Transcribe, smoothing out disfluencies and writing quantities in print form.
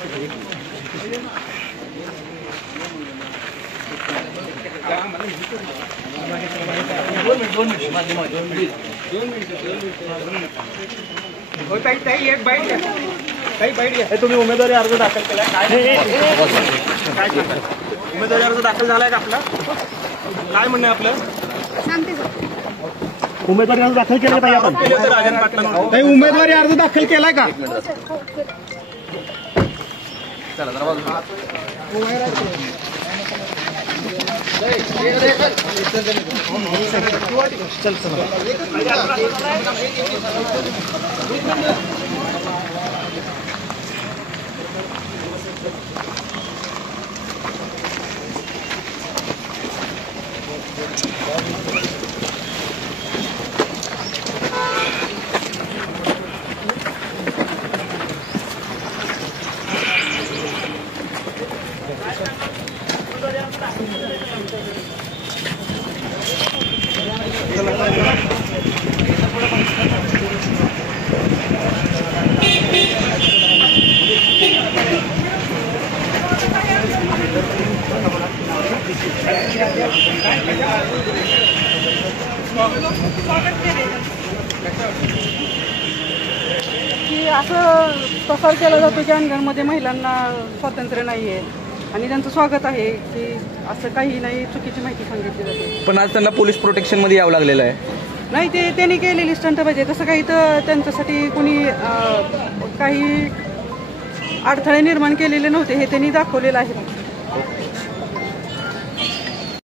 एक बाईट घ्या, काही बाईट घ्या. तुम्ही उमेदवारी अर्ज दाखल केलाय काय? उमेदवारी अर्ज दाखल झालाय का आपला? काय म्हणणं आहे आपलं? उमेदवारी अर्ज दाखल केला पाहिजे आपण. राजन पाटलांना उमेदवारी अर्ज दाखल केलाय का? चल की असं प्रसार केला जातो की अंगणमध्ये महिलांना स्वातंत्र्य नाही आहे आणि त्यांचं स्वागत आहे की असं काही नाही, चुकीची माहिती सांगितली जाते. पण आज त्यांना पोलीस प्रोटेक्शनमध्ये यावं लागलेलं आहे. नाही, ते त्यांनी केलेली स्टंट पाहिजे. तसं काही तर त्यांच्यासाठी कोणी काही अडथळे निर्माण केलेले नव्हते हे त्यांनी दाखवलेलं आहे.